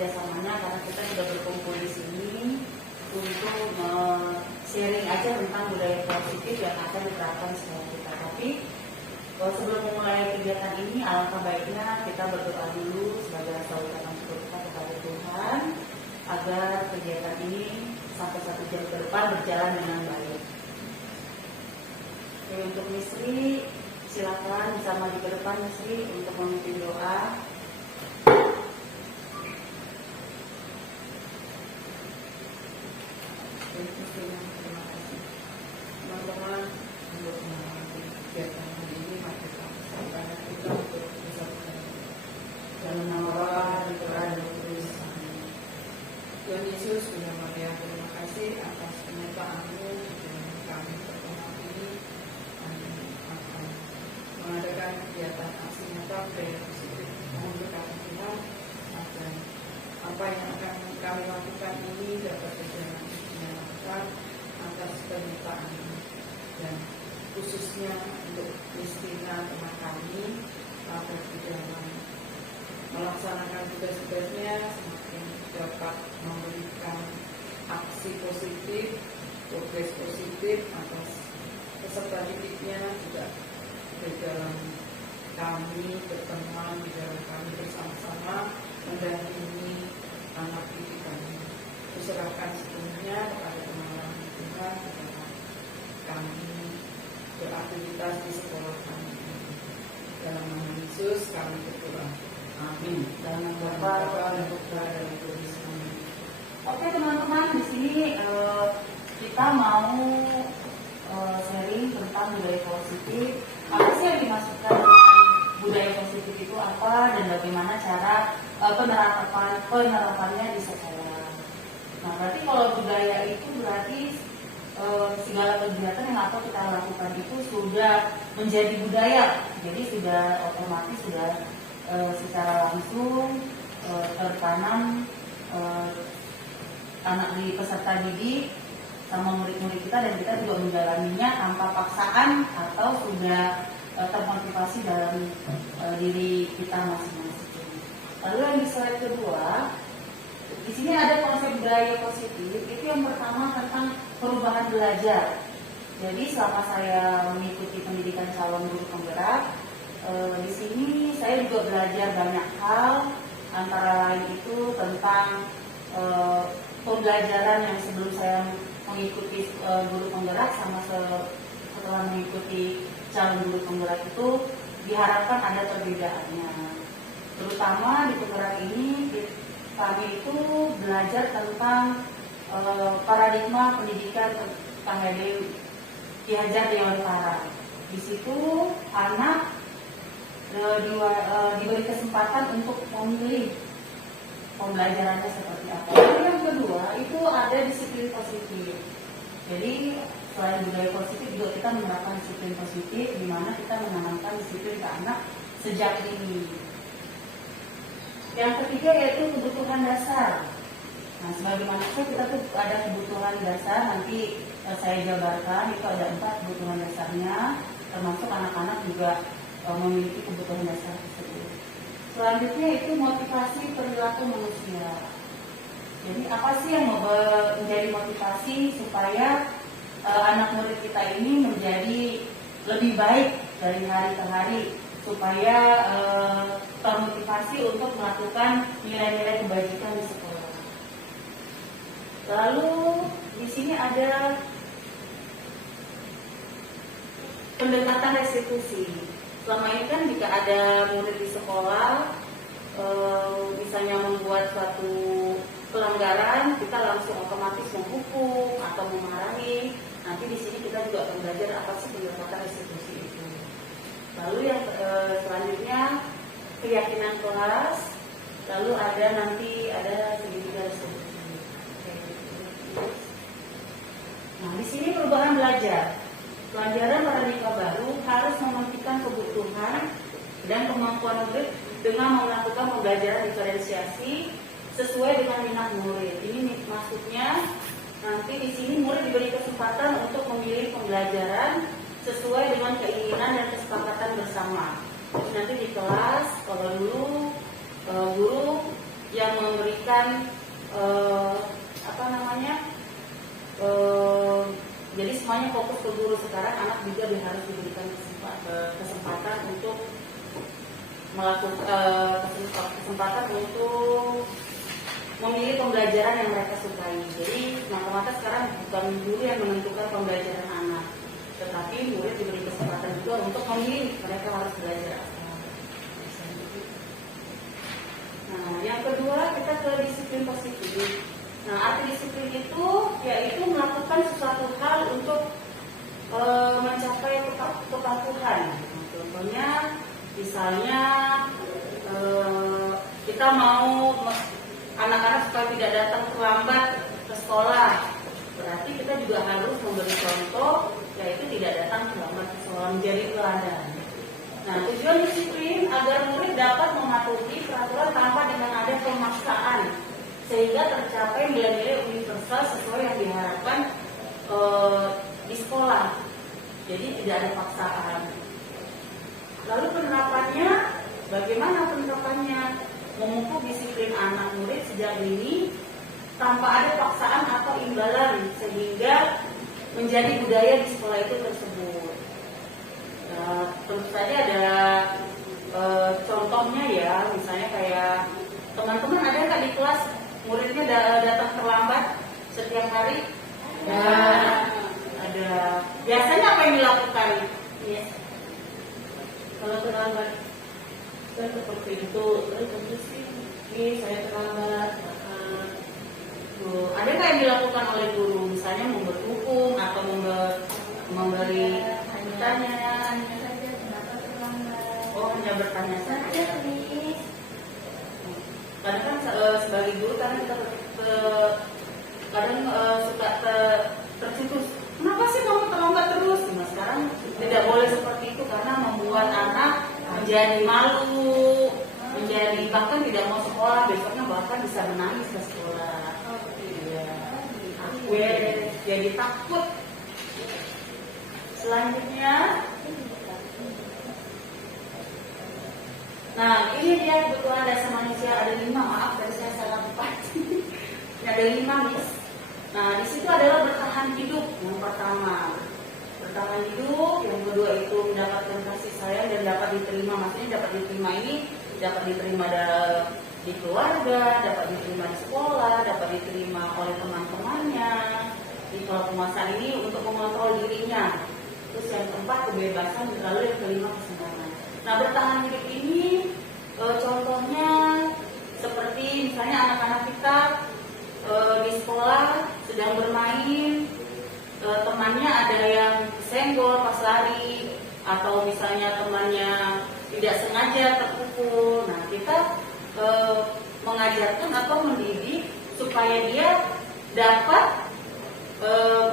kerjasamanya, karena kita sudah berkumpul di sini untuk sharing aja tentang budaya positif yang akan diterapkan sekolah kita. Tapi sebelum memulai kegiatan ini, alangkah baiknya kita berdoa dulu sebagai rasa ucapan syukur kita kepada Tuhan agar kegiatan ini sampai 1 jam ke depan berjalan dengan baik. Oke, untuk Misri, silakan bisa maju ke depan Misri untuk memimpin doa. Terima kasih teman-teman untuk mengalami kegiatan hari ini. Mari kita sampaikan kita untuk bisa dalam nama Bapa dan Putra dan Roh Kudus. Tuhan Yesus, Bunda Maria, terima kasih atas penyertaan-Mu dengan kami pertama ini. Kami akan mengadakan kegiatan aksi nyata budaya positif. Mohon berkati Tuhan agar apa yang akan kami lakukan ini dapat berjalan atas penyertaan dan khususnya untuk Kristina teman kami agar di dalam melaksanakan tugas-tugasnya semakin dapat memberikan aksi positif, progres positif atas peserta didiknya, juga di dalam kami berteman, di dalam kami bersama-sama mendampingi anak didik kami. Diserahkan sepenuhnya kepada teman-teman Tuhan kepada kami beraktivitas di sekolah kami. Dalam nama Yesus kami berdoa. Amin. Dalam nama Bapa dan Putra dan Roh Kudus. Amin. Oke teman-teman, di sini kita mau sharing tentang budaya positif. Apa sih yang dimaksudkan dengan budaya positif itu apa dan bagaimana cara penerapannya di sekolah. Nah, berarti kalau budaya itu berarti segala kegiatan yang akan kita lakukan itu sudah menjadi budaya. Jadi sudah otomatis sudah secara langsung tertanam anak di peserta didik sama murid-murid kita, dan kita juga menjalaninya tanpa paksaan atau sudah termotivasi dalam diri kita masing-masing. Lalu yang di slide kedua, di sini ada konsep budaya positif. Itu yang pertama tentang perubahan belajar. Jadi selama saya mengikuti pendidikan calon guru penggerak, di sini saya juga belajar banyak hal. Antara lain itu tentang pembelajaran yang sebelum saya mengikuti guru penggerak sama setelah mengikuti calon guru penggerak itu diharapkan ada perbedaannya. Terutama di penggerak ini kami itu belajar tentang paradigma pendidikan Ki Hajar Dewantara. Di situ anak diberi kesempatan untuk memilih pembelajarannya seperti apa. Lalu yang kedua itu ada disiplin positif. Jadi selain budaya positif juga kita menerapkan disiplin positif, di mana kita menanamkan disiplin ke anak sejak dini. Yang ketiga yaitu kebutuhan dasar. Nah, sebagai manusia kita tuh ada kebutuhan dasar, nanti saya jabarkan itu ada 4 kebutuhan dasarnya, termasuk anak-anak juga memiliki kebutuhan dasar tersebut. Selanjutnya itu motivasi perilaku manusia. Jadi apa sih yang menjadi motivasi supaya anak murid kita ini menjadi lebih baik dari hari ke hari, supaya termotivasi untuk melakukan nilai-nilai kebajikan di sekolah. Lalu di sini ada pendekatan restitusi. Selama ini kan jika ada murid di sekolah misalnya membuat suatu pelanggaran, kita langsung otomatis menghukum atau memarahi. Nanti di sini kita juga akan belajar apa sih pendekatan restitusi itu. Lalu yang selanjutnya keyakinan kelas. Lalu ada segitiga restitusi. Nah, di sini perubahan belajar. Pelajaran paradigma baru harus memastikan kebutuhan dan kemampuan murid dengan melakukan pembelajaran diferensiasi sesuai dengan minat murid. Ini maksudnya nanti di sini murid diberi kesempatan untuk memilih pembelajaran sesuai dengan keinginan dan kesepakatan bersama. Nanti di kelas, kalau dulu guru yang memberikan jadi semuanya fokus ke guru. Sekarang anak juga harus diberikan kesempatan untuk melakukan kesempatan untuk memilih pembelajaran yang mereka sukai. Jadi mata-mata sekarang bukan guru yang menentukan pembelajaran anak, tetapi murid diberi kesempatan juga untuk memilih mereka harus belajar apa. Nah, yang kedua kita ke disiplin positif. Nah, arti disiplin itu yaitu melakukan sesuatu hal untuk mencapai kepatuhan. Nah, contohnya, misalnya kita mau anak-anak supaya tidak datang terlambat ke sekolah, berarti kita juga harus memberi contoh, yaitu tidak datang terlambat ke sekolah, menjadi teladan. Nah, tujuan disiplin agar murid dapat mematuhi peraturan tanpa dengan ada pemaksaan, sehingga tercapai nilai-nilai universal sesuai yang diharapkan di sekolah. Jadi tidak ada paksaan. Lalu penerapannya, bagaimana penerapannya? Memupuk disiplin anak murid sejak dini tanpa ada paksaan atau imbalan, sehingga menjadi budaya di sekolah itu tersebut. Tentu saja ada contohnya ya, misalnya kayak teman-teman ada nggak di kelas muridnya datang terlambat setiap hari? Ada. Biasanya apa yang dilakukan? Yes. Kalau terlambat, saya seperti itu, tentu sih, ini saya terlambat. Ada nggak yang dilakukan oleh guru? Misalnya memberi hukum atau memberi pertanyaan. Oh, hanya bertanya saja. Kadang kan sebagai guru kan kita kadang suka tersitus. Kenapa sih kamu terlambat terus? Nah, sekarang tidak boleh seperti itu karena membuat anak menjadi malu, menjadi bahkan tidak mau sekolah, besoknya bahkan bisa menangis ke sekolah. Jadi takut. Selanjutnya, nah ini dia kebutuhan dasar manusia, ada 5, maaf tadi saya salah 4. Ada 5 nih. Nah, di situ adalah bertahan hidup yang pertama. Bertahan hidup, yang kedua itu mendapatkan kasih sayang dan dapat diterima. Maksudnya dapat diterima ini dapat diterima di keluarga, dapat diterima di sekolah, dapat diterima oleh teman-temannya. Di kalau penguasaan ini untuk mengontrol dirinya. Terus yang keempat kebebasan, lalu yang kelima kesenangan. Nah, bertahan hidup ini contohnya seperti misalnya anak-anak kita di sekolah sedang bermain, temannya ada yang senggol pas lari, atau misalnya temannya tidak sengaja terpukul. Nah, kita mengajarkan atau mendidik supaya dia dapat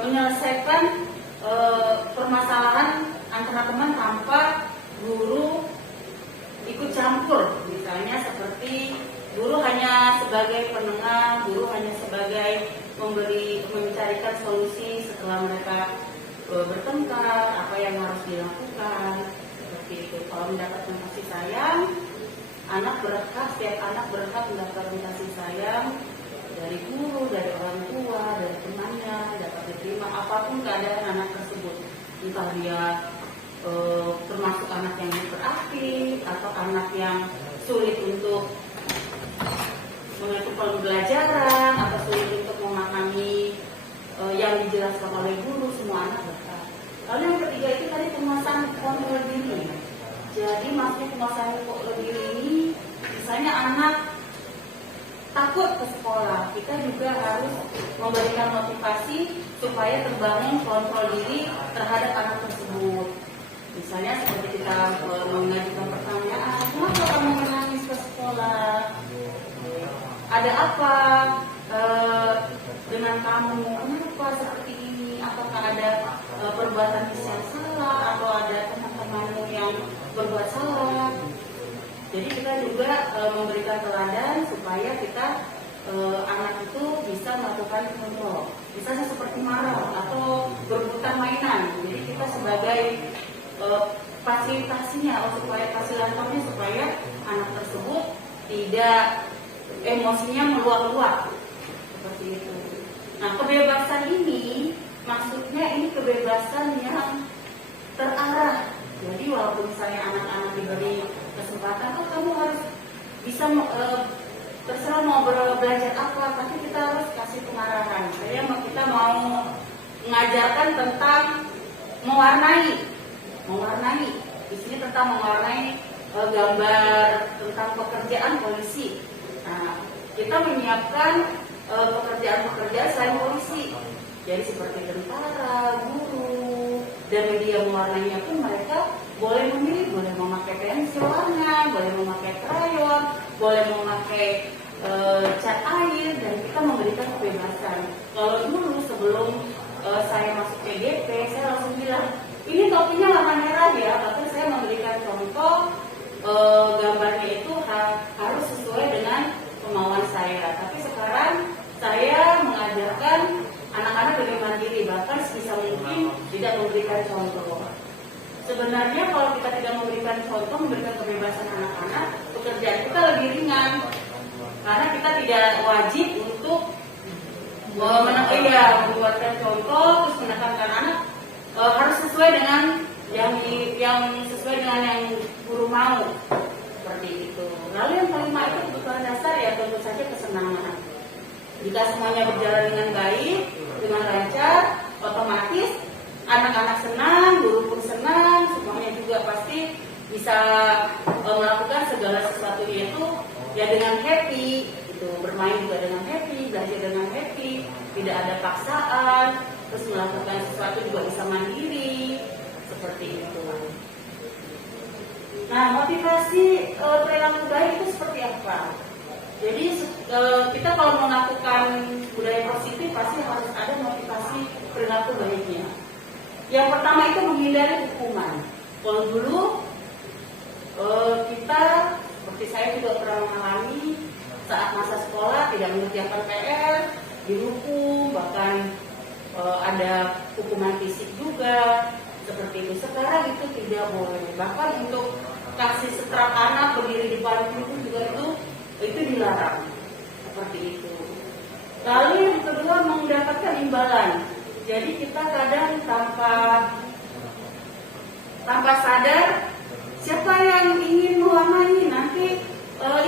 menyelesaikan permasalahan antara teman tanpa guru ikut campur. Misalnya seperti guru hanya sebagai penengah, guru hanya sebagai mencarikan solusi setelah mereka bertengkar, apa yang harus dilakukan, seperti itu. Kalau mendapatkan kasih sayang, setiap anak berhak mendapatkan kasih sayang dari guru, dari orang tua, dari temannya, dapat diterima apapun keadaan anak tersebut. Entah dia termasuk anak yang hiperaktif atau anak yang sulit untuk mengikuti pembelajaran atau sulit untuk memahami yang dijelaskan oleh guru, semua anak berhak. Lalu yang ketiga itu tadi penguasaan kontrol diri. Jadi maksudnya penguasaan kontrol diri ini, misalnya anak takut ke sekolah, kita juga harus memberikan motivasi supaya terbangun kontrol diri terhadap anak tersebut. Misalnya seperti kita mengajukan pertanyaan, kenapa kamu menangis ke sekolah? Ada apa dengan kamu? Kenapa seperti ini? Apakah ada perbuatan yang salah atau ada teman-temanmu yang berbuat salah? Jadi kita juga memberikan teladan supaya kita anak itu bisa melakukan kontrol. Misalnya seperti marah atau berebutan mainan. Jadi kita sebagai fasilitasinya supaya anak tersebut tidak emosinya meluap-luap seperti itu. Nah, kebebasan ini maksudnya ini kebebasan yang terarah. Jadi walaupun misalnya anak-anak diberi kesempatan, kamu harus bisa terserah mau belajar apa, tapi kita harus kasih pengarahan. Kita mau mengajarkan tentang mewarnai. Di sini tentang mewarnai gambar tentang pekerjaan polisi. Nah, kita menyiapkan pekerjaan-pekerjaan selain polisi. Jadi seperti tentara, guru, dan media mewarnainya pun mereka boleh memilih, boleh memakai pensil warna, boleh memakai krayon, boleh memakai cat air, dan kita memberikan kebebasan. Kalau dulu sebelum saya masuk PGP, saya langsung bilang, ini topinya warna merah ya, bahkan saya memberikan contoh gambarnya itu harus sesuai dengan kemauan saya. Tapi sekarang saya mengajarkan anak-anak lebih mandiri, bahkan sebisa mungkin tidak memberikan contoh. Sebenarnya kalau kita tidak memberikan contoh, memberikan kebebasan anak-anak, pekerjaan kita lebih ringan, karena kita tidak wajib untuk membuatkan contoh terus menekankan anak harus sesuai dengan yang sesuai dengan yang guru mau, seperti itu. Lalu yang kelima itu kebutuhan dasar, ya tentu saja kesenangan. Jika semuanya berjalan dengan baik, dengan lancar, otomatis anak-anak senang, guru pun senang, semuanya juga pasti bisa melakukan segala sesuatunya itu ya dengan happy, itu bermain juga dengan happy, belajar dengan happy, tidak ada paksaan, terus melakukan sesuatu juga bisa mandiri, seperti itu. Nah, motivasi perilaku baik itu seperti apa? Jadi kita kalau melakukan budaya positif pasti harus ada motivasi perilaku baiknya. Yang pertama itu menghindari hukuman. Kalau dulu kita, seperti saya juga pernah mengalami saat masa sekolah tidak mengerjakan PR, dihukum, bahkan ada hukuman fisik juga, seperti itu. Sekarang itu tidak boleh. Bahkan untuk kasih setrap anak berdiri di depan guru juga itu dilarang, seperti itu. Lalu yang kedua, mendapatkan imbalan. Jadi kita kadang tanpa sadar, siapa yang ingin mewarnai, nanti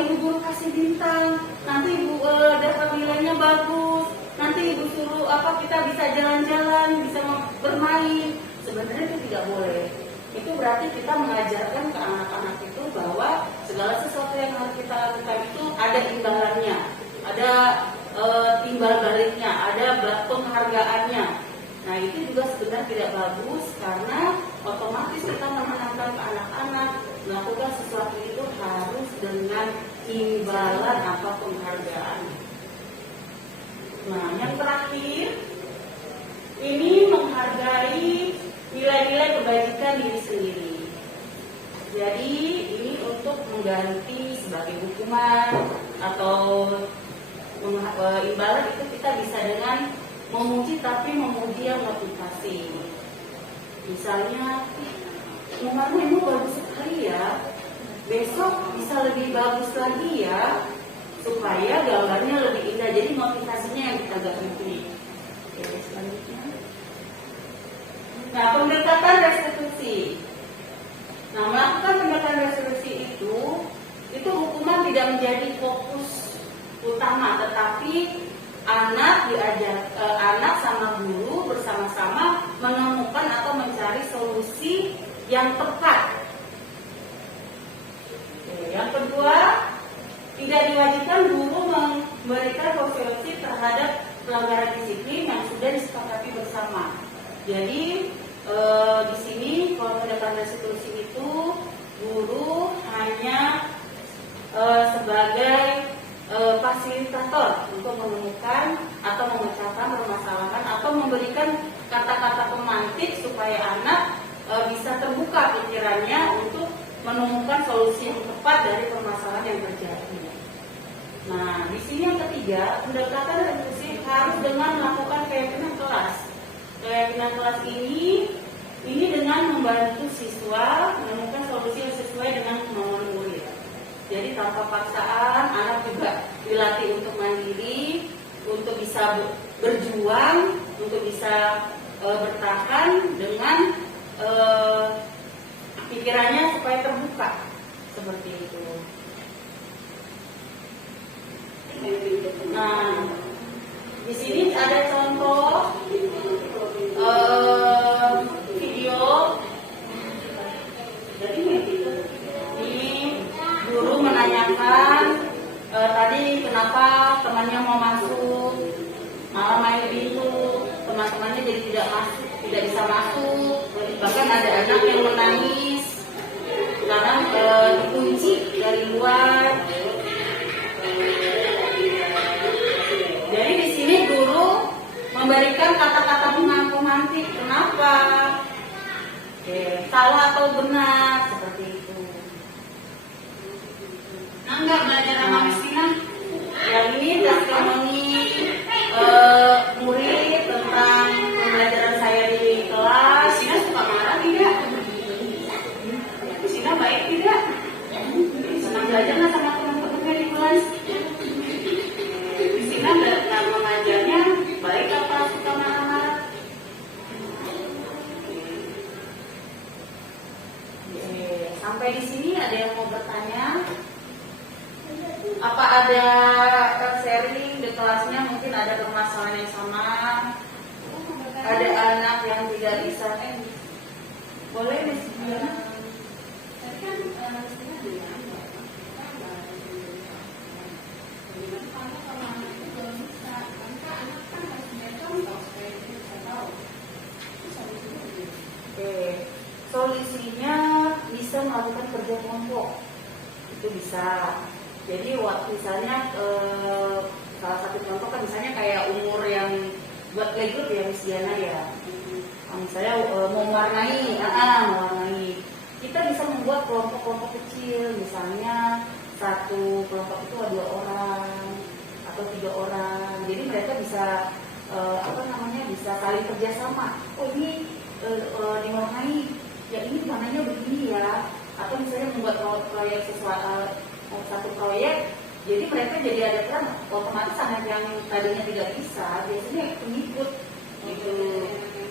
ibu guru kasih bintang, nanti ibu dapat nilainya bagus, nanti ibu suruh kita bisa jalan-jalan, bisa bermain. Sebenarnya itu tidak boleh. Itu berarti kita mengajarkan ke anak-anak itu bahwa segala sesuatu yang harus kita lakukan itu ada imbalannya, ada timbal baliknya, ada penghargaannya. Nah, itu juga sebenarnya tidak bagus, karena otomatis kita menanamkan ke anak-anak melakukan sesuatu itu harus dengan imbalan atau penghargaan. Nah, yang terakhir ini menghargai nilai-nilai kebajikan diri sendiri. Jadi ini untuk mengganti sebagai hukuman atau imbalan itu kita bisa dengan memuji, tapi memuji yang motivasi. Misalnya, Muhammad ini bagus sekali ya, besok bisa lebih bagus lagi ya, supaya gambarnya lebih indah. Jadi motivasinya yang kita ganti. Oke, selanjutnya. Nah, pendekatan restitusi. Nah, melakukan pendekatan restitusi itu hukuman tidak menjadi fokus utama, tetapi anak sama guru bersama-sama menemukan atau mencari solusi yang tepat. Yang kedua, tidak diwajibkan guru memberikan solusi terhadap pelanggaran disiplin yang sudah disepakati bersama. Jadi di sini kalau pendekatan restitusi itu guru hanya sebagai fasilitator untuk menemukan atau memecahkan permasalahan atau memberikan kata-kata pemantik supaya anak bisa terbuka pikirannya untuk menemukan solusi yang tepat dari permasalahan yang terjadi. Nah, di sini yang ketiga, pendekatan restitusi harus dengan melakukan keyakinan kelas. Keyakinan kelas ini dengan membantu siswa menemukan solusi yang sesuai dengan kemauan murid. Jadi Jadi tanpa paksaan, anak juga dilatih untuk mandiri, untuk bisa berjuang, untuk bisa bertahan dengan pikirannya supaya terbuka seperti itu. Nah, di sini ada contoh video. Jadi ini guru menanyakan tadi kenapa temannya mau masuk, malah main pintu, teman-temannya jadi tidak masuk, tidak bisa masuk. Bahkan ada anak yang menangis karena dikunci dari luar. Jadi di sini guru memberikan kata-kata pengantik. Kenapa? Oke, salah atau benar seperti itu. Enggak belajar sama Miss Tina? Yang ini testimoni murid tentang pembelajaran saya di kelas. Miss Tina suka marah tidak? Miss Tina baik tidak? Senang belajar nggak sama teman-temannya di kelas? Miss Tina nggak mengajarnya Baik apa suka marah-marah? Sampai di sini ada yang mau bertanya? Apa ada sharing di kelasnya? Mungkin ada permasalahan yang sama. Ada anak yang tidak bisa. Boleh Miss Diana? tadi kan Miss Tina bilang kalau anak itu belum bisa, karena anak kan harus punya contoh supaya dia bisa tahu. Terus habis itu gimana? Oke, solusinya bisa melakukan kerja kelompok. Itu bisa. Jadi waktu misalnya salah satu contoh kan misalnya kayak umur yang buat playgroup ya Miss Diana ya. Misalnya mau mewarnai. Kita bisa membuat kelompok-kelompok kecil. Misalnya satu kelompok itu ada 2 orang atau 3 orang. Jadi mereka bisa bisa saling kerjasama. Oh ini diwarnai, ya ini warnanya begini ya. Atau misalnya membuat proyek satu proyek, jadi mereka jadi ada peran. Otomatis anak yang tadinya tidak bisa, biasanya pengikut gitu.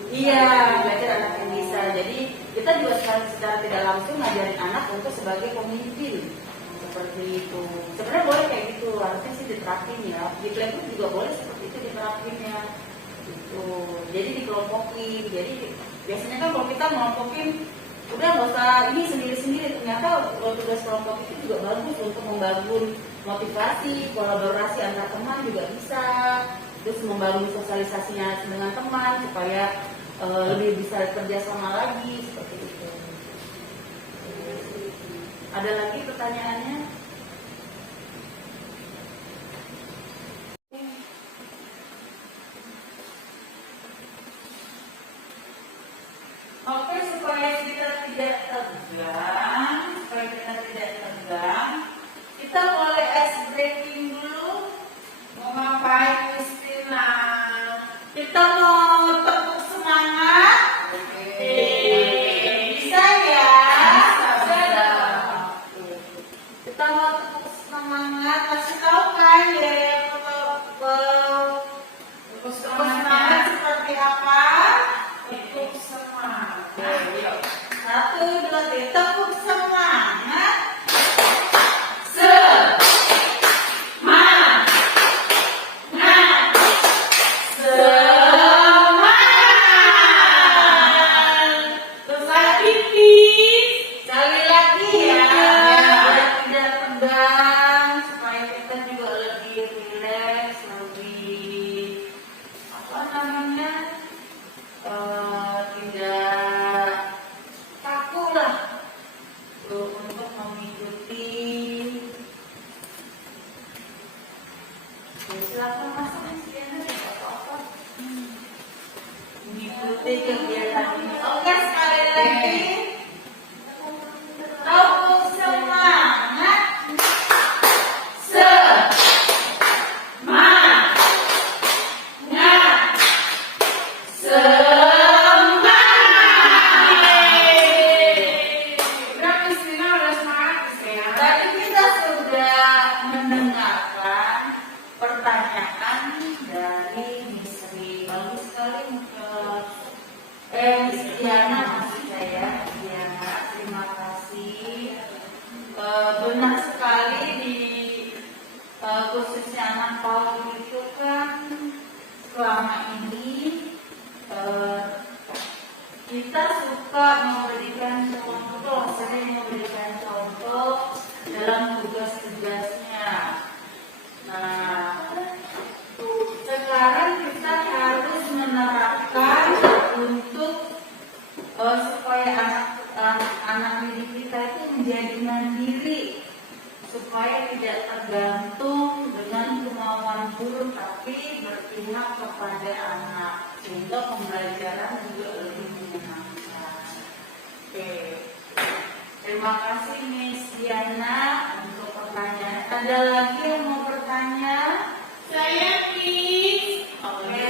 Iya, belajar anak yang bisa. Jadi kita juga secara tidak langsung ngajarin anak untuk sebagai pemimpin seperti itu. Sebenarnya boleh kayak gitu, harusnya sih diterapin ya. Di playgroup juga boleh seperti itu diterapinnya. Gitu. Jadi dikelompokin. Jadi biasanya kan kalau kita melompokin, udah nggak usah ini sendiri-sendiri. Ternyata tugas kelompok itu juga bagus untuk membangun motivasi, kolaborasi antar teman juga bisa. Terus membangun sosialisasinya dengan teman supaya lebih bisa kerja sama lagi seperti itu. Ada lagi pertanyaannya? Oke, supaya kita tidak tegang, kita boleh ice breaking dulu. Mau ngapain Miss Tina? Kita mau tepuk semangat. Bisa ya? Bisa. Kita mau tepuk semangat. Kasih tahu kan ya tepuk semangat seperti apa? Tepuk semangat. Yuk. 1, 2, 3, tepuk semangat. Terus lagi pipis. Sekali lagi ya, biar tidak tegang, supaya kita juga lebih rileks, lebih tidak kaku lah untuk mengikuti. Silakan masuk Miss Diana, tidak apa-apa. Mengikuti kegiatan ini. Oke, sekali lagi. Tepuk semangat. Udah Miss Tina udah semangat Miss Tina. Tadi kita sudah dalam tugas-tugasnya. Nah, sekarang kita harus menerapkan untuk supaya anak didik kita itu menjadi mandiri, supaya tidak tergantung dengan kemauan guru, tapi berpihak kepada anak, sehingga pembelajaran juga lebih menyenangkan. Oke, terima kasih Miss Diana untuk pertanyaan. Ada lagi yang mau bertanya? Saya Miss. Oke,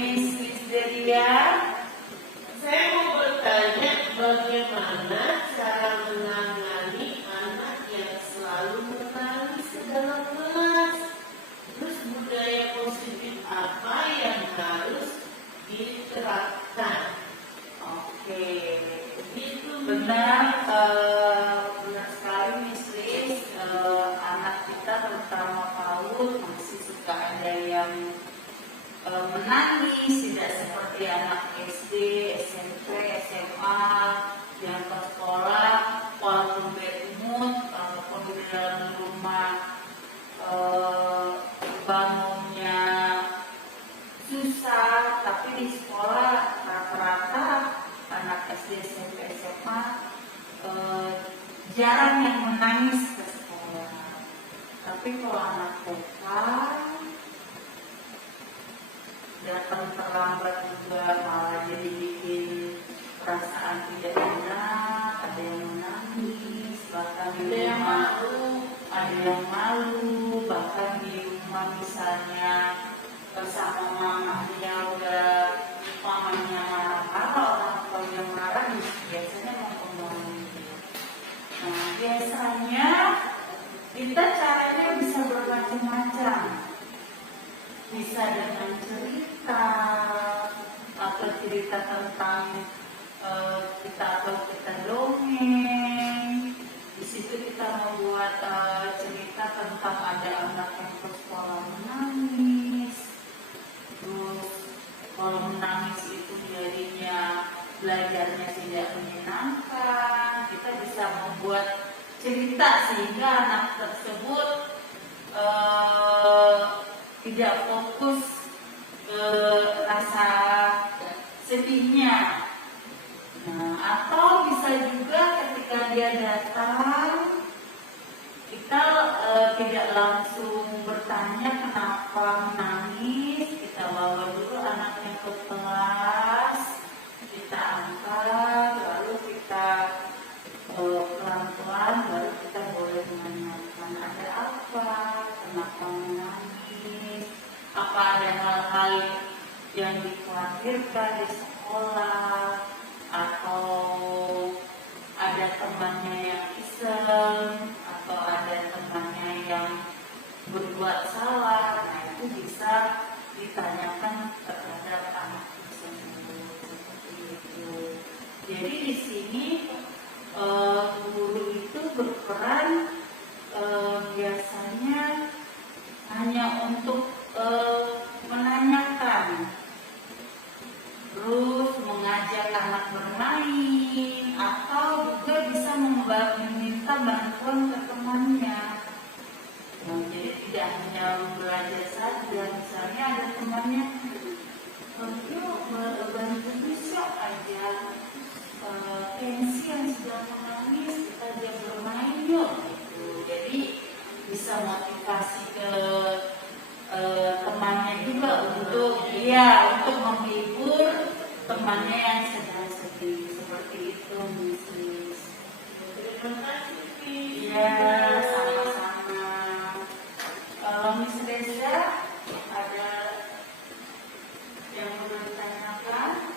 Miss Delia. Saya mau bertanya bagaimana cara menangani anak yang selalu menangis dalam kelas. Terus budaya positif apa yang harus diterapkan? Oke, Itu benar, benar sekali Miss Liz. Anak kita terutama PAUD masih suka ada yang menangis, tidak seperti anak SD, SMP, SMA yang ke sekolah walaupun bad mood ataupun di dalam rumah bangunnya susah, tapi di sekolah rata-rata anak SD, SMP, SMA jarang yang menangis ke sekolah. Tapi kalau anak TK datang terlambat juga malah jadi bikin perasaan tidak enak, ada yang menangis, bahkan di rumah ada yang malu, bahkan di rumah misalnya bersama mamanya mamanya marah-marah, orang tuanya marah, biasanya mempengaruhi. Nah, biasanya kita caranya bisa bermacam-macam. Bisa dengan cerita atau cerita tentang kita dongeng. Di situ kita membuat cerita tentang ada anak yang ke sekolah menangis. Terus kalau menangis itu jadinya belajarnya tidak menyenangkan. Kita bisa membuat cerita sehingga anak tersebut tidak fokus ke rasa sedihnya. Nah, atau bisa juga ketika dia datang, kita tidak langsung bertanya kenapa menangis. Kita bawa dulu anaknya ke kelas, kita angkat, lalu kita pelan-pelan, baru kita boleh menanyakan ada apa, kenapa menangis, apa ada hal-hal yang dikhawatirkan di sekolah, atau ada temannya yang iseng, atau ada temannya yang berbuat salah. Nah, itu bisa ditanyakan terhadap anak tersebut seperti itu. Jadi di sini guru itu berperan biasanya hanya untuk menanyakan, terus mengajak anak bermain, atau juga bisa meminta bantuan ke temannya. Nah, jadi tidak hanya belajar saja. Misalnya ada temannya, yuk bantu bisa aja Kensi yang sedang menangis, kita ajak bermain yuk. Gitu. Jadi bisa motivasi ke temannya juga untuk menghibur temannya yang sedang sedih, seperti itu, Miss. terima kasih, Miss. Ya, sama-sama. Kalau Miss Reza ada yang mau ditanyakan?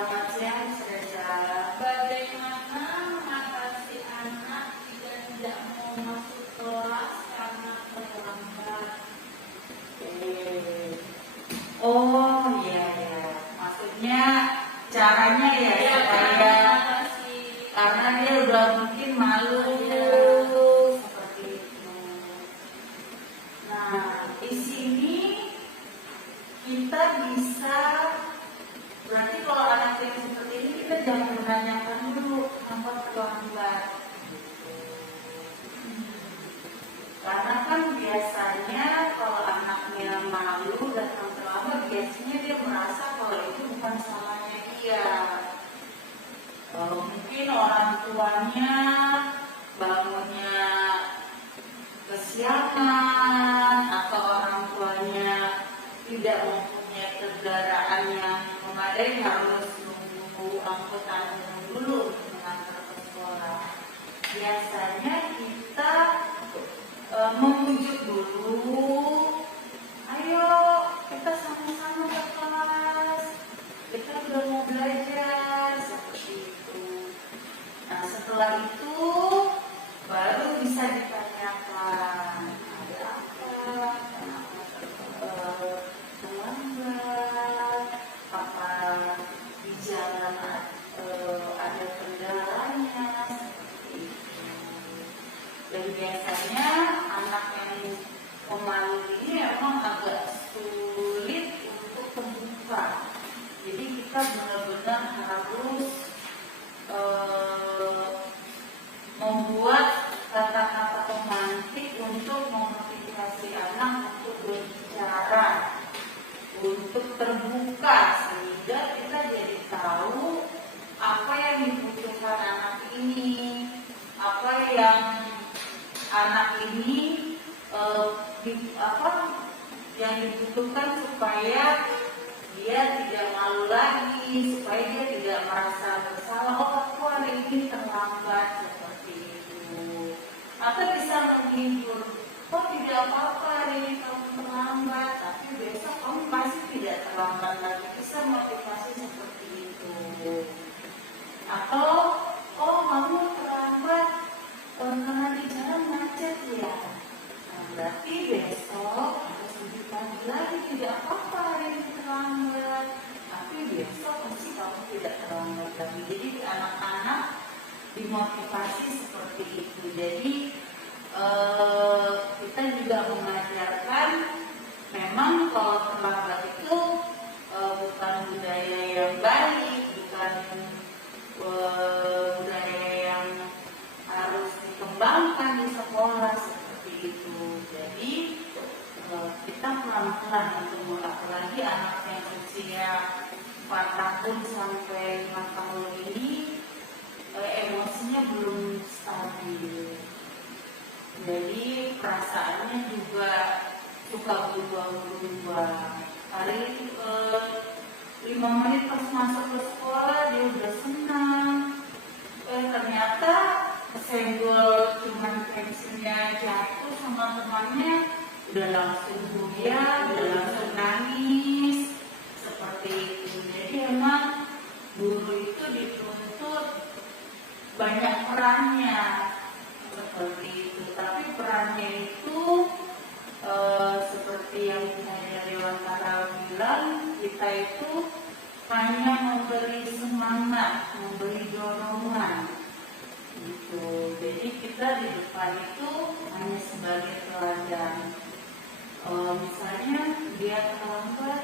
Selamat siang, Miss Reza. Bagaimana mengatasi anak jika tidak mau masuk kelas karena terlambat? Oh iya ya, maksudnya caranya ya Ya, supaya mengatasi. karena dia udah mungkin malu seperti itu. Nah, di sini kita bisa, berarti kalau anak yang seperti ini kita jangan menanyakan dulu kenapa biasanya kalau anaknya malu datang terlambat, biasanya dia merasa kalau itu bukan salahnya dia. Mungkin orang tuanya bangunnya kesiangan, atau orang tuanya tidak mempunyai kendaraan yang memadai, harus menunggu angkutan umum dulu untuk mengantar ke sekolah. Biasanya kita memujuk dulu, ayo kita sama-sama ke kelas, kita udah mau belajar, seperti itu. Nah setelah itu baru bisa ditanyakan, ada apa, kenapa terlambat, apa di jalan ada kendalanya, seperti itu. Dan biasanya anak yang pemalu ini memang agak sulit untuk terbuka. Jadi kita benar-benar harus membuat kata-kata romantik untuk memotivasi anak untuk berbicara, untuk terbuka, sehingga kita jadi tahu apa yang dibutuhkan anak ini, apa yang anak ini yang dibutuhkan supaya dia tidak malu lagi, supaya dia tidak merasa bersalah. Oh, aku hari ini terlambat, seperti itu. Atau bisa menghibur, oh tidak apa-apa hari ini kamu terlambat, tapi besok kamu pasti tidak terlambat lagi. Bisa motivasi seperti itu. Atau oh kamu terlambat karena di jalan macet ya. Nah, berarti besok harus lebih pagi lagi, tidak apa-apa hari ini terlambat, tapi besok pasti kamu tidak terlambat lagi. Jadi anak-anak dimotivasi seperti itu. Jadi kita juga mengajarkan memang kalau terlambat itu bukan budaya yang baik, bukan budaya yang harus dikembangkan di sekolah, seperti itu. Jadi kita pelan-pelan untuk, apalagi anak yang usia 4 tahun sampai 5 tahun ini emosinya belum stabil. Jadi perasaannya juga suka berubah-ubah. Hari 5 menit pas masuk ke sekolah dia udah senang. Ternyata kesenggol cuman pensilnya jatuh sama temannya, udah langsung buyar, udah langsung nangis, seperti itu. Jadi emang guru itu dituntut banyak perannya, seperti itu. Tapi perannya itu seperti yang saya Dewantara bilang, kita itu hanya memberi semangat, memberi dorongan gitu. Jadi kita di depan itu hanya sebagai teladan. Misalnya dia terlambat,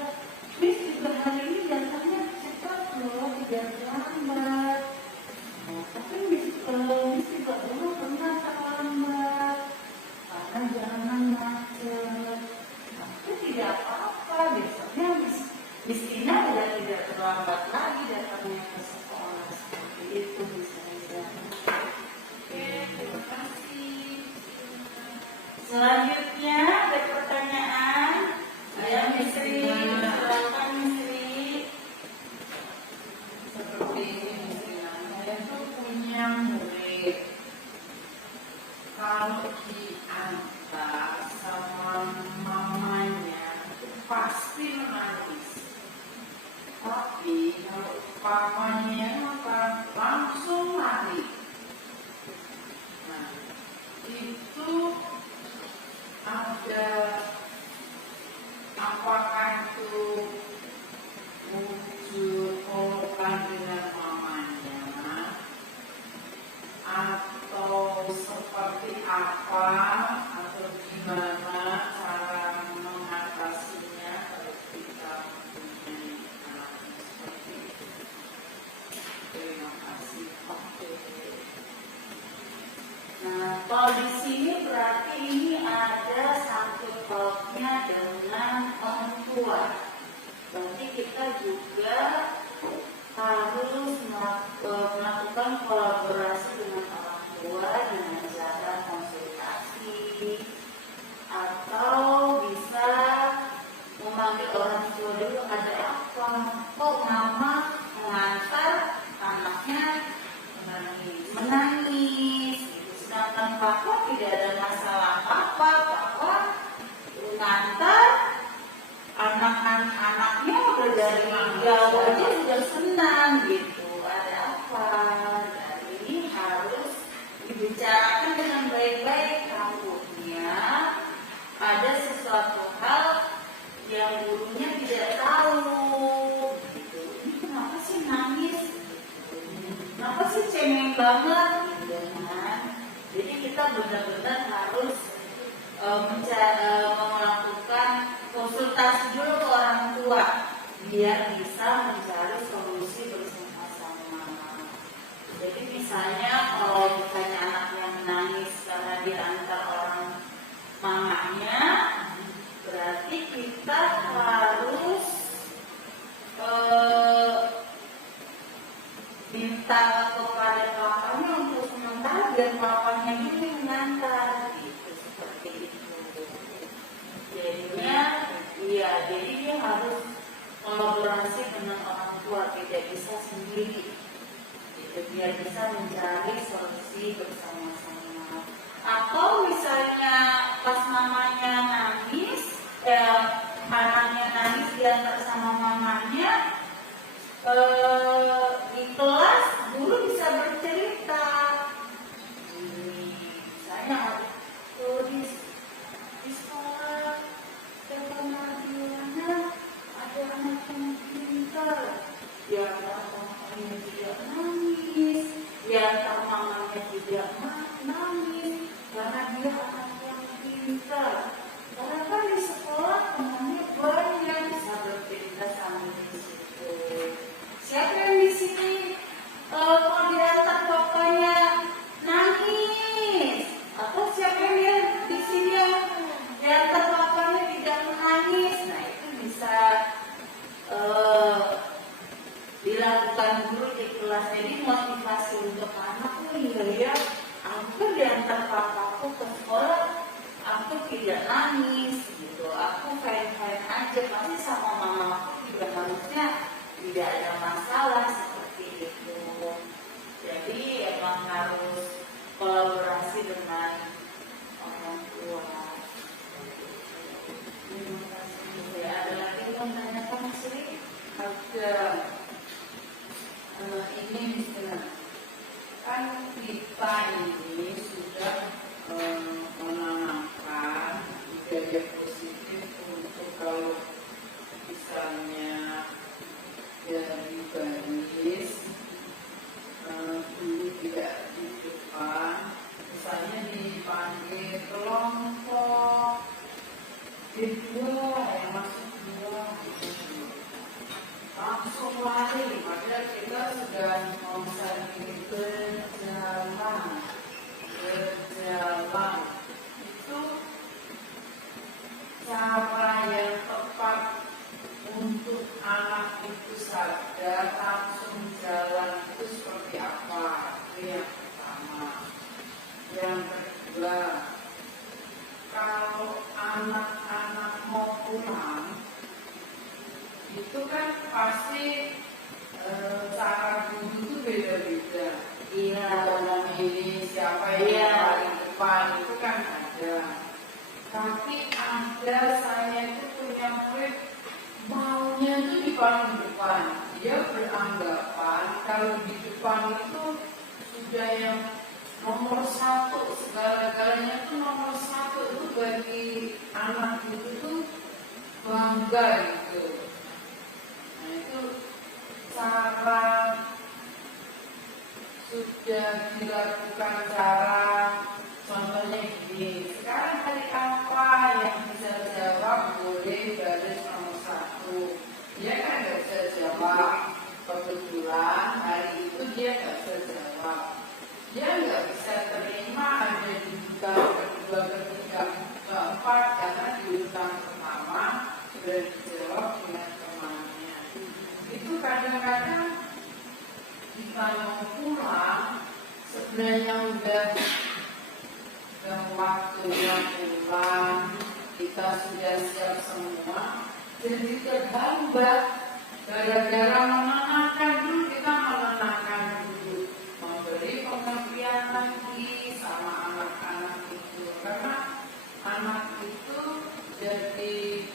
Miss juga hari ini datangnya cepat loh, tidak terlambat. Tapi Miss juga dulu pernah terlambat karena jalanan macet. Tapi tidak apa-apa, besoknya Miss Ina udah tidak terlambat lagi datangnya ke sekolah, seperti itu bisa saja. Oke, terima kasih. Selanjutnya ada pertanyaan. Saya Misri, silakan Misri. Seperti ini saya tuh punya murid, kalau diantar sama mamanya itu pasti menangis. Tapi kalau papanya langsung lari. Nah, itu ada, apakah itu wujud pelukan dengan mamanya atau seperti apa, atau gimana cara mengatasinya kalau kita mempunyai anak seperti itu. Terima kasih. Oke. Nah, kalau di sini berarti ini ada talknya dengan orang tua. Berarti kita juga harus melakukan kolaborasi dengan orang tua dengan cara konsultasi, atau bisa memanggil orang tua dulu, ada apa? Kok mama mengantar anaknya menangis, gitu. Sedangkan papa tidak ada masalah apa-apa, papa mengantar anak-anaknya udah dari jauh aja sudah senang gitu. Ada apa? Dan ini harus dibicarakan dengan baik-baik. Takutnya ada sesuatu hal yang gurunya tidak tahu gitu. Ini kenapa sih nangis? Kenapa sih cengeng banget? Gitu kan? Jadi kita benar-benar harus melakukan konsultasi dulu ke orang tua biar bisa mencari solusi bersama-sama. Jadi misalnya kalau misalnya anaknya menangis karena diantar orang mamanya, berarti kita harus minta kepada papanya untuk sementara biar papanya ini mengantar gitu, seperti itu. Jadinya iya, jadi dia harus kolaborasi dengan orang tua, tidak bisa sendiri gitu, biar bisa mencari solusi bersama-sama. Atau misalnya pas mamanya nangis, anaknya nangis diantar sama mamanya, di kelas guru bisa bercerita. Misalnya di sekolah Nadiana ada anak yang pintar, ya mamanya tidak nangis, ya mamanya tidak nangis karena dia anak yang pintar. Karena kan di sekolah temannya banyak, bisa bercerita sambil di situ. Siapa yang di sini kalau diantar bapaknya nangis? Atau siapa yang di sini yang diantar bapaknya tidak menangis? Nah itu bisa dilakukan guru di kelas. Jadi motivasi untuk anak, oh iya ya, aku diantar papaku ke sekolah, aku tidak nangis gitu, aku fine-fine aja, pasti sama mama aku juga harusnya tidak ada masalah seperti itu. Jadi emang harus kolaborasi dengan orang tua. Terima kasih. Ya, ada lagi yang menanyakan Sri? Ada ini misalnya kan kita ini sudah menanamkan budaya positif untuk kalau misalnya dari baris dulu tidak di depan, misalnya dipanggil kelompok kedua yang masuk dua langsung lari, padahal kita sudah misalnya berjalan itu cara yang tepat untuk anak itu sadar langsung jalan itu seperti apa. Itu yang pertama. Yang kedua, kalau anak-anak mau pulang itu kan pasti cara guru itu beda-beda. Iya. Dalam ini siapa yang paling depan itu kan ada. Tapi ada saya itu punya murid maunya itu di paling depan. Dia beranggapan kalau di depan itu sudah yang nomor satu, segala-galanya itu nomor satu, itu bagi anak itu tuh bangga gitu. Nah itu cara sudah dilakukan cara, contohnya gini, sekarang hari apa yang bisa jawab boleh baris nomor satu. Dia kan nggak bisa jawab, kebetulan hari itu dia nggak bisa jawab. Dia nggak bisa terima ada di kedua, ketiga, keempat karena di kita mau pulang, sebenarnya udah waktunya pulang, kita sudah siap semua, jadi terhambat gara-gara menenangkan dulu, kita menenangkan dulu, memberi pengertian lagi sama anak-anak itu, karena anak itu jadi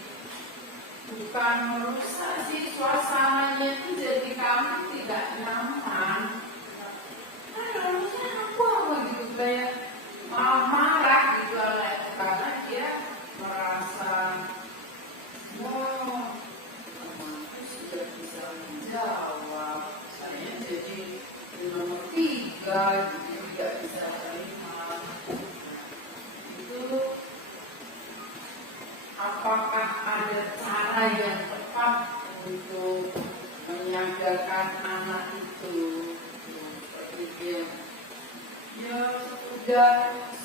bukan merusak sih, suasananya itu jadi kami tidak nyaman. Harusnya apa gitu kayak marah gitu karena dia merasa wah temanku sudah bisa menjawab, saya jadi nomor 3 jadi tidak bisa terima. Itu apakah ada cara yang tepat untuk menyadarkan anak itu seperti dia? Ya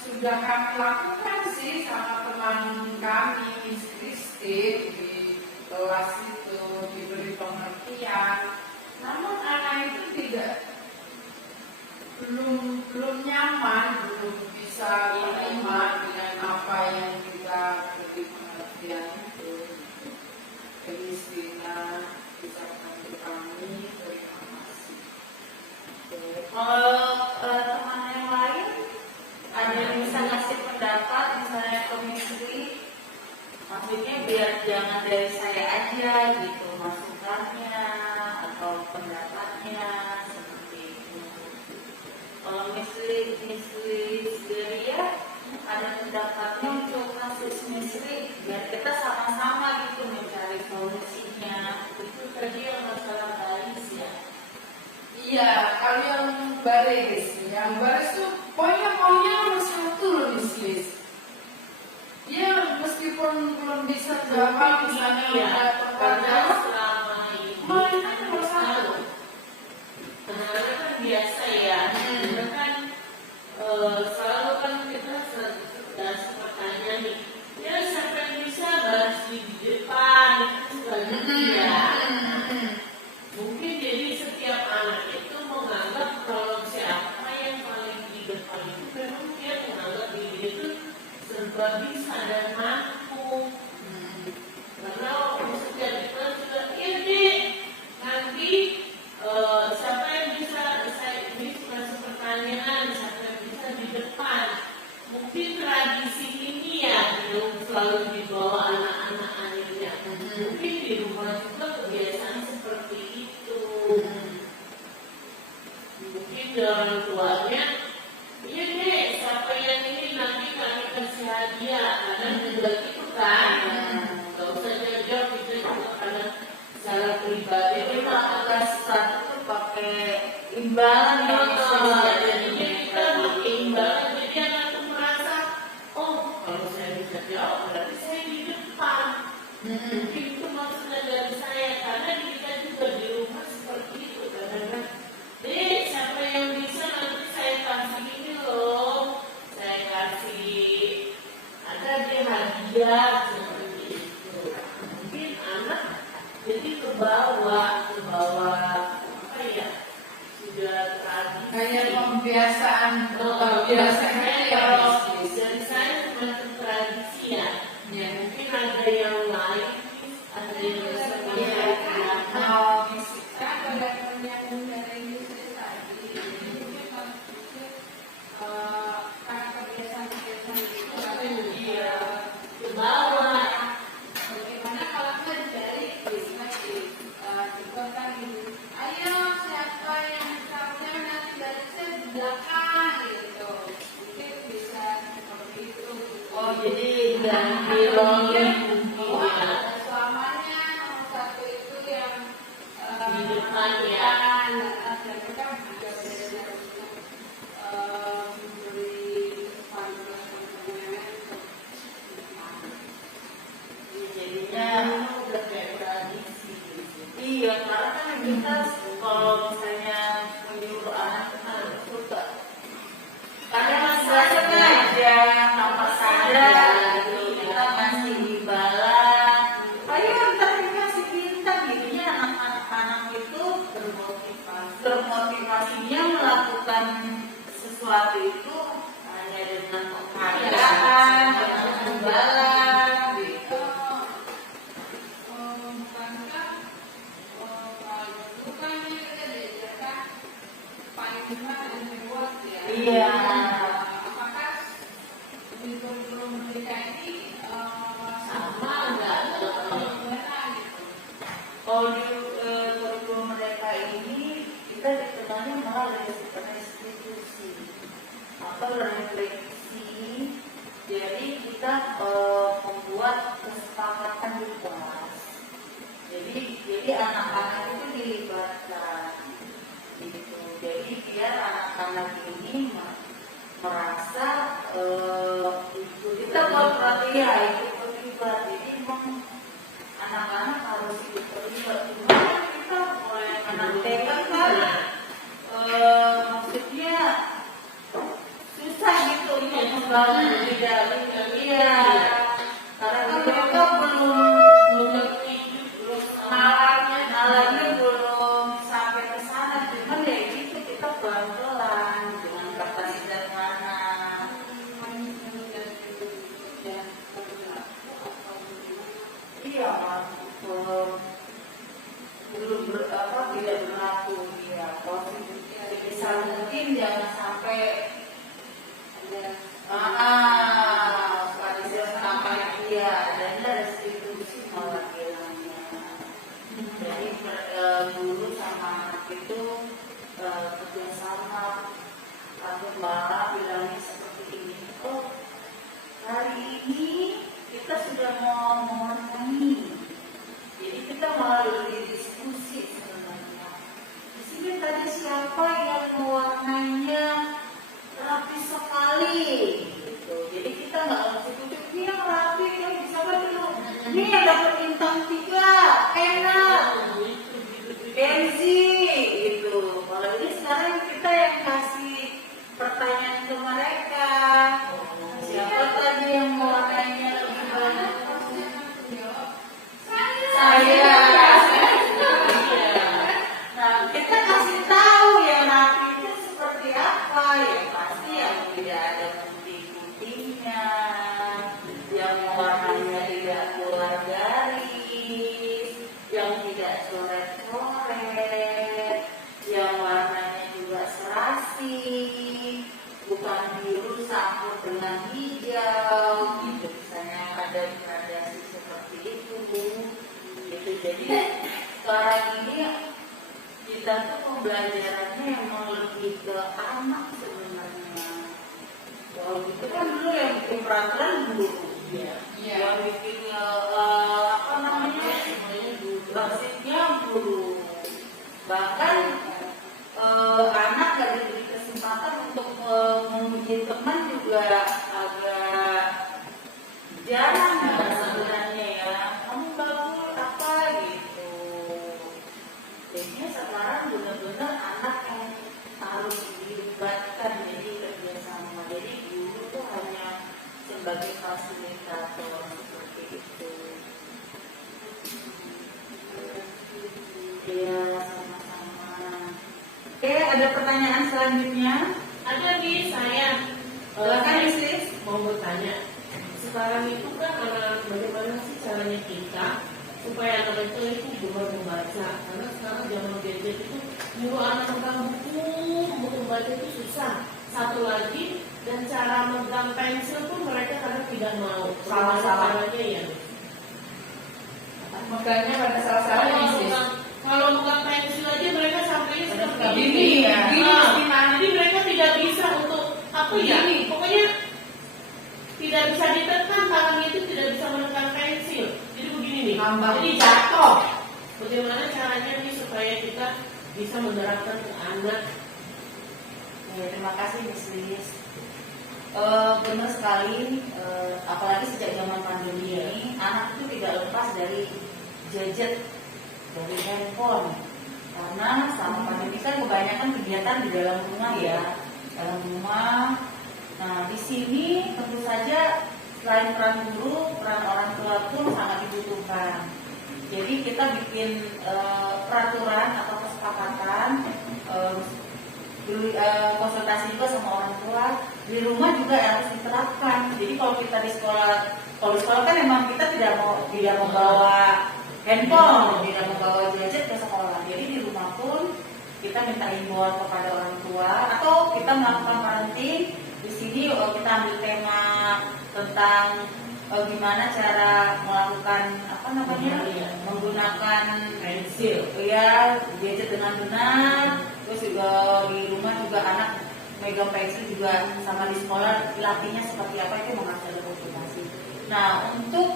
sudah kami lakukan sih sama teman kami Miss Christine di kelas itu, diberi pengertian. Namun anak itu belum nyaman, belum bisa menerima dengan apa yang kita beri pengertian itu. Christina bisa bantu kami, terima kasih. Kalau teman yang lain ada yang bisa ngasih pendapat, misalnya komisi, maksudnya biar jangan dari saya aja gitu masukannya atau pendapatnya seperti itu. Kalau Misri Geria ada pendapatnya untuk kasus Misri, biar kita sama-sama gitu mencari solusinya. Itu tadi yang masalah baris ya. Iya, kalau yang baris tuh pokoknya nomor 1 loh Miss. Ya meskipun belum bisa jawab misalnya ya, ada karena pertanyaan, selama ini mainnya nomor 1. karena kan biasa ya, karena kan selalu kan kita pertanyaan nih, ya siapa yang bisa bahas di depan itu ya. Mungkin jadi setiap anak itu menganggap kalau siapa yang paling di depan itu memang dia menganggap diri itu serba bisa dan mampu. Karena setiap kita sudah ini nanti siapa yang bisa saya ini kasih pertanyaan siapa yang bisa di depan. Mungkin tradisi ini ya yang selalu dibawa anak-anak anaknya. Mungkin di rumah juga kebiasaan seperti itu. Mungkin orang tuanya, iya deh, siapa yang ini nanti kami kasih hadiah, karena juga gitu kan. Gak usah jawab, kita juga karena secara pribadi. Tapi kalau kasih satu tuh pakai imbalan ya, jadinya kita pakai imbalan. Jadi anak tuh merasa, oh kalau saya bisa jawab berarti saya di depan. Mungkin itu maksudnya dari saya, karena kita juga di rumah seperti itu kadang-kadang. Siapa yang bisa nanti saya kasih ini loh, saya kasih ada dia hadiah seperti itu. Mungkin anak jadi kebawa apa ya, sudah tradisi. Kayak pembiasaan biasanya ya kalau Miss. dari saya semacam tradisi ya. Ya. Mungkin ada yang lain, ada yang seperti Mau Miss. Kan ada yang dari Indonesia tadi, karena kebiasaan-kebiasaan itu iya ke bawah. bagaimana kalau kita dari bisnis juga kan ayo siapa yang tahunya nanti dari saya di belakang gitu, mungkin bisa seperti itu. Oh jadi ganti rolnya Bahwa ada suamannya nomor 1 itu yang di depan ya. dan kita juga belajar untuk memberi panduan-panduan Jadinya udah kayak tradisi. Iya karena kan kita kalau misalnya menyuruh anak kita harus suka. Karena masih rasa aja tanpa sadar gitu kita masih imbalan. Ayo ntar dikasih kita, jadinya anak-anak itu bermotivasi melakukan sesuatu itu hanya dengan penghargaan, dengan imbalan, gitu. Bukankah kalau dulu kan kita diajarkan paling benar dan berbuat ya? Iya. Apakah di kurikulum merdeka ini Sama enggak? Kalau di kurikulum mereka ini kita dikenalnya malah restitusi atau refleksi. Jadi kita membuat kesepakatan di kelas. Jadi anak-anak itu dilibatkan, gitu. Jadi biar anak-anak ini merasa kita buat pelatihan ikut terlibat. Jadi memang anak-anak harus ikut terlibat. Cuma kita mulai anak TK kan maksudnya susah gitu untuk membangun budaya. Iya, karena kan mereka belum nalarnya belum sampai ke sana. Cuman ya gitu kita pelan-pelan dengan kata sederhana. Iya, belum tidak berlaku ya positif. Bisa mungkin jangan sampai pada sampai dia adanya restitusi malah hilangnya. Jadi guru sama anak itu kerjasama. Aku malah bilangnya seperti ini. Oh, hari ini kita sudah mau mewarnai. Jadi kita malah lebih diskusi sebenarnya. Di sini tadi siapa yang mewarnainya rapi sekali, gitu. Jadi kita nggak harus ikut ini yang rapi, yang bisa dulu. Ini yang dapat bintang 3, enak, Benzi, gitu. Kalau ini sekarang kita yang kasih pertanyaan ke mereka. Siapa tadi yang mewarnainya lebih banyak? Saya. Nah, kita kasih tahu ya rapi itu seperti apa ya, pasti yang tidak ada putih-putihnya, yang warnanya tidak keluar garis, yang tidak coret-coret, yang warnanya juga serasi, bukan biru campur dengan hijau, gitu. Misalnya ada gradasi seperti itu, gitu. Jadi sekarang ini kita tuh pembelajarannya emang lebih ke anak sebenarnya. Kalau gitu kan dulu yang bikin peraturan guru, yang bikin apa namanya, basicnya guru. Bahkan anak gak diberi kesempatan untuk memuji teman juga agak jarang ya sebenarnya ya. Kamu bagus apa gitu. Jadinya sekarang benar-benar anak yang harus dilibatkan jadi kerjasama. Jadi guru tuh hanya sebagai fasilitator seperti itu. Ya sama-sama. Oke, ada pertanyaan selanjutnya? Ada di saya. Silakan Isis. Mau bertanya. Sekarang itu kan bagaimana sih caranya kita supaya anak itu gemar membaca? Karena sekarang zaman gadget itu nyuruh anak megang buku membaca itu susah. Satu lagi, dan cara megang pensil pun mereka kadang tidak mau. Salah-salah. Caranya ya. Megangnya pada salah-salah Isis. Kalau megang pensil aja mereka sampainya seperti Gini ya. Jadi mereka tidak bisa untuk apa ya? Pokoknya tidak bisa ditekan, tangan itu tidak bisa menekan pensil. Jadi begini nih, jadi jatuh. Bagaimana caranya nih supaya kita bisa menerapkan ke anak? Ya, terima kasih Miss Liz. Benar sekali, apalagi sejak zaman pandemi ini, anak itu tidak lepas dari gadget, dari handphone. Karena selama pandemi kan kebanyakan kegiatan di dalam rumah ya, dalam rumah. Nah, di sini tentu saja selain peran guru, peran orang tua pun sangat dibutuhkan. Jadi kita bikin peraturan atau kesepakatan konsultasi juga sama orang tua. Di rumah juga harus diterapkan. Jadi kalau kita di sekolah, kalau di sekolah kan memang kita tidak mau bawa handphone, tidak mau bawa gadget ke sekolah. Jadi di rumah pun kita minta himbauan kepada orang tua atau kita melakukan parenting. Di sini kita ambil tema tentang gimana cara melakukan apa namanya menggunakan pensil. ya gadget dengan benar. Terus juga di rumah juga anak megang pensil juga, sama di sekolah latihnya seperti apa itu mengasah konsultasi. Nah untuk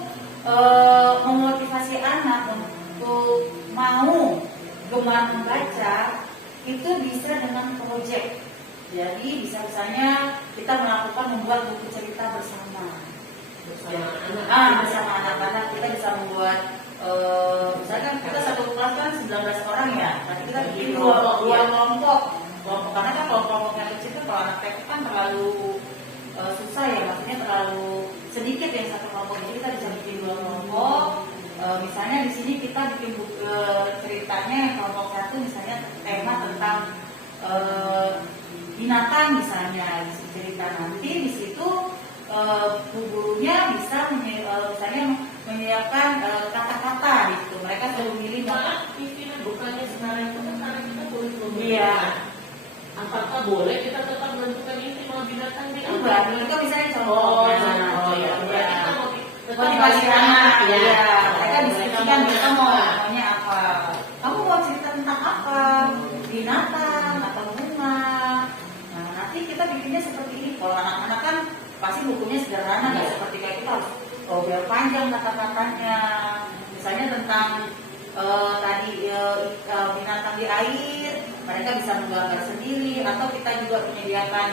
memotivasi anak untuk mau gemar membaca itu bisa dengan proyek. Jadi misalnya kita membuat buku cerita bersama. Bersama anak-anak kita bisa membuat misalkan kita satu kelas kan 19 orang ya, nanti kita bikin dua kelompok karena kan kelompok yang kecil itu kalau anak TK kan terlalu susah ya, maksudnya terlalu sedikit yang satu kelompok, jadi kita bisa bikin dua kelompok. Misalnya di sini kita bikin buku ceritanya yang kelompok satu misalnya tema tentang binatang misalnya, cerita nanti di situ gurunya bisa misalnya menyiapkan kata-kata gitu. Mereka selalu milih Pimpinan bukannya sekarang itu kan karena kita boleh iya. Apakah boleh kita tetap menentukan ini mau binatang di Enggak, mereka misalnya contohnya. Ya. Kita mau Motivasi anak ya. Mereka Mereka diskusikan kita maunya apa. Kamu mau cerita tentang apa? Binatang atau bunga. Nah, nanti kita bikinnya seperti ini. Kalau anak-anak kan pasti bukunya sederhana, nggak seperti kayak kita harus biar panjang kata-katanya. Misalnya tentang tadi binatang di air, mereka bisa menggambar sendiri, atau kita juga menyediakan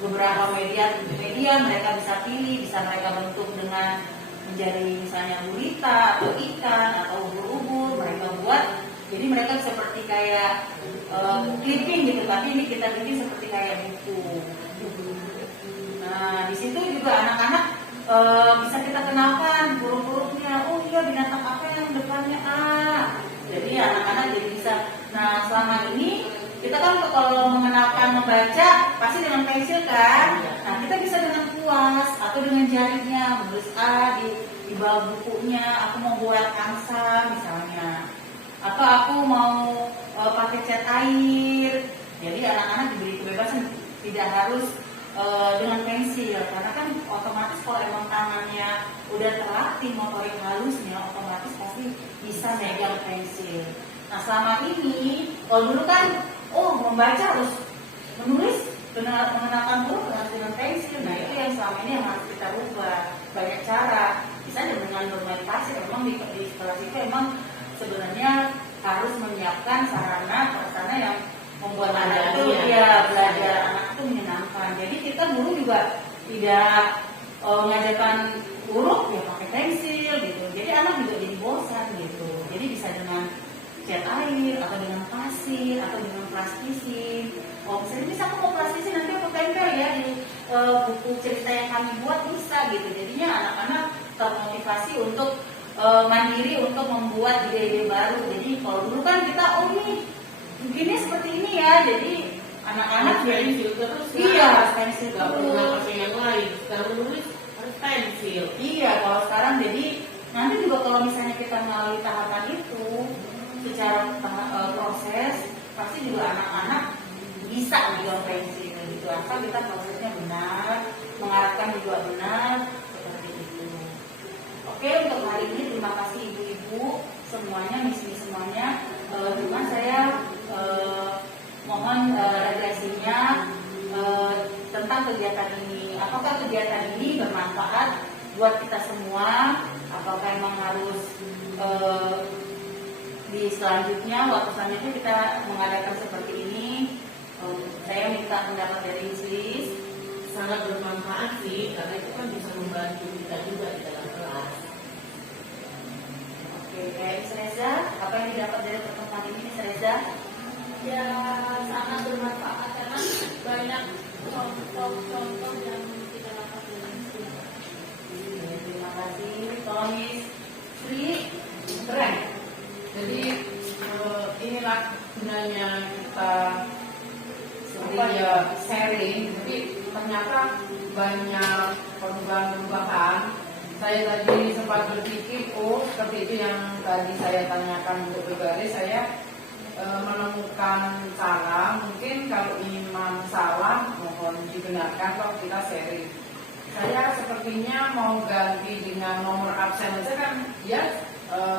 beberapa media mereka bisa pilih, bisa mereka bentuk dengan menjadi misalnya gurita atau ikan atau ubur-ubur mereka buat. Jadi mereka seperti kayak clipping gitu, tapi ini kita bikin seperti kayak buku. Nah, di situ juga anak-anak bisa kita kenalkan huruf-hurufnya. Oh iya, binatang apa yang depannya A. Jadi anak-anak jadi bisa. Nah, selama ini kita kan kalau mengenalkan membaca pasti dengan pensil kan. Nah, kita bisa dengan kuas atau dengan jarinya menulis A di bawah bukunya. Aku mau buat angsa misalnya. Atau aku mau pakai cat air. Jadi anak-anak diberi kebebasan, tidak harus dengan pensil, karena kan otomatis kalau emang tangannya udah terlatih motorik halusnya, otomatis pasti bisa megang pensil. Nah selama ini, kalau dulu kan, membaca harus menulis, mengenalkan huruf harus dengan pensil. Nah itu yang selama ini yang harus kita rubah. Banyak cara, misalnya dengan bermain pasir. Memang di sekolah itu emang sebenarnya harus menyiapkan sarana yang membuat anak itu belajar anak itu menyenangkan. Jadi kita guru juga tidak mengajarkan huruf ya pakai pensil gitu. Jadi anak juga jadi bosan gitu. Jadi bisa dengan cat air atau dengan pasir atau dengan plastisin. Misalnya aku mau plastisin nanti aku tempel ya di buku cerita yang kami buat bisa gitu. Jadinya anak-anak termotivasi untuk mandiri untuk membuat ide-ide baru. Jadi kalau dulu kan kita nih begini seperti ini ya, jadi anak-anak pensil terus. Iya, pensil nggak pernah pakai yang lain. Sekarang menulis harus pensil. Iya, kalau sekarang jadi nanti juga kalau misalnya kita melalui tahapan itu secara proses pasti juga anak-anak bisa megang pensil gitu. Asal kita prosesnya benar, mengarahkan juga benar seperti itu. Oke, untuk hari ini terima kasih ibu-ibu semuanya, misi semuanya. Cuma saya mohon regresinya tentang kegiatan ini. Apakah kegiatan ini bermanfaat buat kita semua? Apakah memang harus di selanjutnya, waktu selanjutnya kita mengadakan seperti ini? Saya minta pendapat dari Sis. Sangat bermanfaat sih, karena itu kan bisa membantu kita juga di dalam kelas. Oke, Miss Reza, apa yang didapat dari pertemuan ini, Miss Reza? Ya sangat bermanfaat karena banyak contoh-contoh yang kita dapat dari sini. Terima kasih, Miss Sri. Keren. Jadi inilah gunanya kita supaya sharing, tapi ternyata banyak perubahan-perubahan. Saya tadi sempat berpikir, oh seperti itu yang tadi saya tanyakan untuk pribadi, saya menemukan cara. Mungkin kalau imam salah, mohon dibenarkan kalau kita sharing. Saya sepertinya mau ganti dengan nomor absen aja kan, ya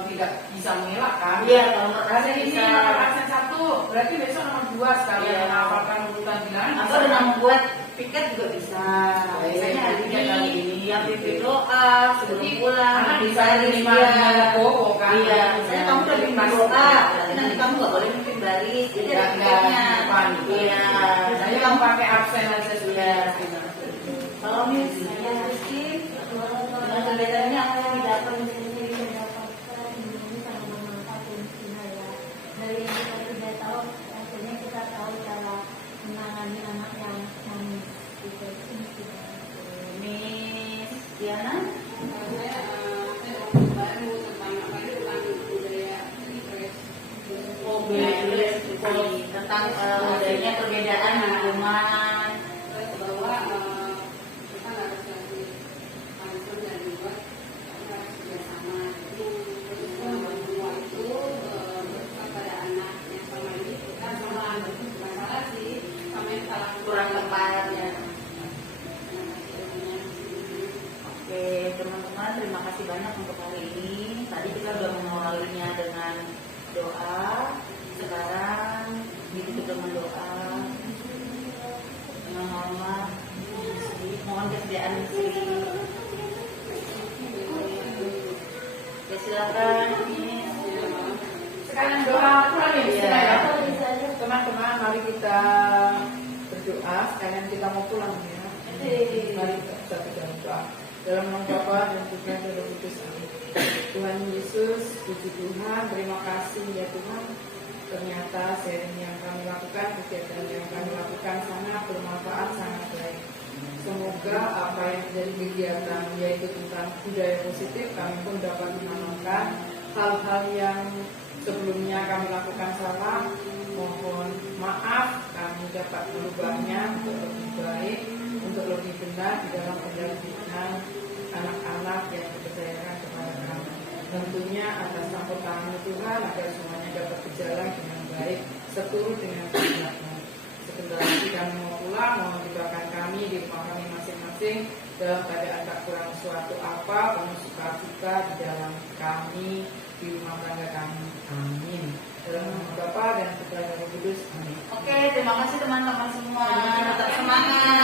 tidak bisa mengelak kan? Iya, nomor Hari absen ini bisa. nomor absen 1, berarti besok nomor 2 sekalian Iya. menghafalkan urutan bilangan. Atau dengan membuat piket juga bisa. Biasanya hari Piket kali ini ini. yang pimpin doa sebelum Jadi, pulang. anak bisa baris, terima iya. dengan bobo kan? Iya, misalnya kamu udah pimpin Pas- doa, tapi nanti kamu nggak boleh pimpin baris. Jadi ada piketnya. Iya. Saya yang pakai absen aja sudah. Kalau misalnya Rizky, dengan kegiatannya apa yang didapat? Dari yang kita sudah tahu, akhirnya kita tahu cara menangani anak yang gitu. Miss Diana? Kalau saya baru tentang apa itu tentang budaya refresh. Tentang adanya perbedaan lingkungan. Terus bahwa kita harus jadi manusia dan dibuat kita harus kerjasama. Terus bahwa semua itu berpesan pada anak yang selama ini kita sama masalah sih sama yang salah Kurang tepat ya. Oke teman-teman, terima kasih banyak untuk hari ini. Tadi kita sudah mengawalinya dengan doa. Sekarang ditutup dengan doa. Dengan hormat, mohon kesediaan Sri. Ya silakan Miss. Sekalian doa pulang ya, Iya. ya. Teman-teman, mari kita berdoa. Sekalian kita mau pulang ya. Mari kita berdoa. Dalam nama Bapa dan Putra dan Roh Kudus. Amin. Tuhan Yesus, puji Tuhan, terima kasih ya Tuhan. Ternyata sharing yang kami lakukan, kegiatan yang kami lakukan sangat bermanfaat, sangat baik. Semoga apa yang menjadi kegiatan yaitu tentang budaya positif, kami pun dapat menanamkan hal-hal yang sebelumnya kami lakukan salah. Mohon maaf, kami dapat merubahnya untuk lebih baik, untuk lebih benar di dalam pendidikan anak-anak yang dipercayakan kepada kami. Tentunya atas campur tangan Tuhan agar semuanya dapat berjalan dengan baik, seturut dengan kehendaknya. Sebentar lagi kami mau pulang, mohon doakan kami di rumah kami masing-masing dalam keadaan tak kurang suatu apa, penuh sukacita di dalam kami, di rumah tangga kami. Amin. Dalam nama Bapa dan Putra dan Roh Kudus. Amin. Oke, terima kasih teman-teman semua. Tetap semangat.